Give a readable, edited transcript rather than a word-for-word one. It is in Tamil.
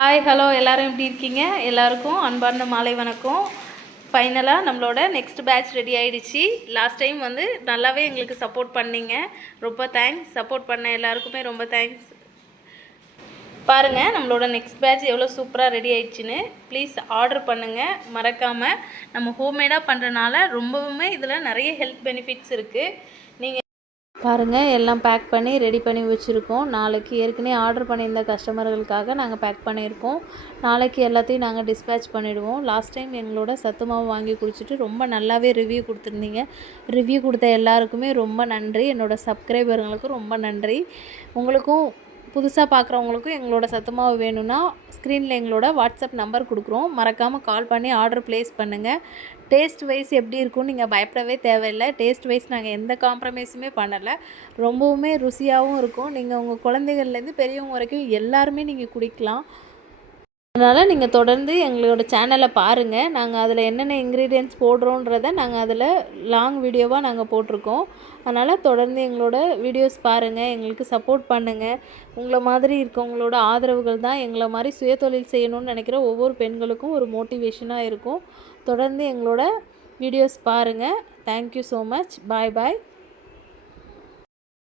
ஹாய் ஹலோ எல்லோரும் எப்படி இருக்கீங்க? எல்லாருக்கும் அன்பார்ந்த மாலை வணக்கம். ஃபைனலாக நம்மளோட நெக்ஸ்ட் பேட்ச் ரெடி ஆகிடுச்சு. லாஸ்ட் டைம் வந்து நல்லாவே எங்களுக்கு சப்போர்ட் பண்ணிங்க. ரொம்ப தேங்க்ஸ். சப்போர்ட் பண்ண எல்லாருக்குமே ரொம்ப தேங்க்ஸ். பாருங்கள் நம்மளோட நெக்ஸ்ட் பேட்ச் எவ்வளோ சூப்பராக ரெடி ஆகிடுச்சின்னு. ப்ளீஸ் ஆர்டர் பண்ணுங்கள் மறக்காமல். நம்ம ஹோம்மேடாக பண்ணுறனால ரொம்பவுமே இதில் நிறைய ஹெல்த் பெனிஃபிட்ஸ் இருக்குது. நீங்கள் பாருங்கள் எல்லாம் பேக் பண்ணி ரெடி பண்ணி வச்சுருக்கோம். நாளைக்கு ஏற்கனவே ஆர்டர் பண்ணியிருந்த கஸ்டமர்களுக்காக நாங்கள் பேக் பண்ணியிருக்கோம். நாளைக்கு எல்லாத்தையும் நாங்கள் டிஸ்பேட்ச் பண்ணிவிடுவோம். லாஸ்ட் டைம் எங்களோட சத்து மாவு வாங்கி குடிச்சிட்டு ரொம்ப நல்லாவே ரிவ்யூ கொடுத்துருந்தீங்க. ரிவ்யூ கொடுத்த எல்லாருக்குமே ரொம்ப நன்றி. என்னோடய சப்ஸ்கிரைபர்களுக்கும் ரொம்ப நன்றி. உங்களுக்கும் புதுசாக பார்க்குறவங்களுக்கும் எங்களோட சத்து மாவு வேணும்னா ஸ்க்ரீனில் எங்களோட வாட்ஸ்அப் நம்பர் கொடுக்குறோம். மறக்காமல் கால் பண்ணி ஆர்டர் ப்ளேஸ் பண்ணுங்கள். டேஸ்ட் வைஸ் எப்படி இருக்கும்னு நீங்கள் பயப்படவே தேவையில்லை. டேஸ்ட் வைஸ் நாங்கள் எந்த காம்ப்ரமைஸுமே பண்ணலை. ரொம்பவுமே ருசியாகவும் இருக்கும். நீங்கள் உங்கள் குழந்தைகள்லேருந்து பெரியவங்க வரைக்கும் எல்லாருமே நீங்கள் குடிக்கலாம். அதனால் நீங்கள் தொடர்ந்து எங்களோட சேனலை பாருங்கள். நாங்கள் அதில் என்னென்ன இன்க்ரீடியன்ட்ஸ் போடுறோன்றதை நாங்கள் அதில் லாங் வீடியோவாக நாங்கள் போட்டிருக்கோம். அதனால் தொடர்ந்து எங்களோட வீடியோஸ் பாருங்கள், எங்களுக்கு சப்போர்ட் பண்ணுங்கள். உங்களை மாதிரி இருக்கவங்களோட ஆதரவுகள் தான் எங்களை மாதிரி சுயதொழில் செய்யணும்னு நினைக்கிற ஒவ்வொரு பெண்களுக்கும் ஒரு மோட்டிவேஷனாக இருக்கும். தொடர்ந்து எங்களோட வீடியோஸ் பாருங்கள். Thank you so much. பாய் பாய்.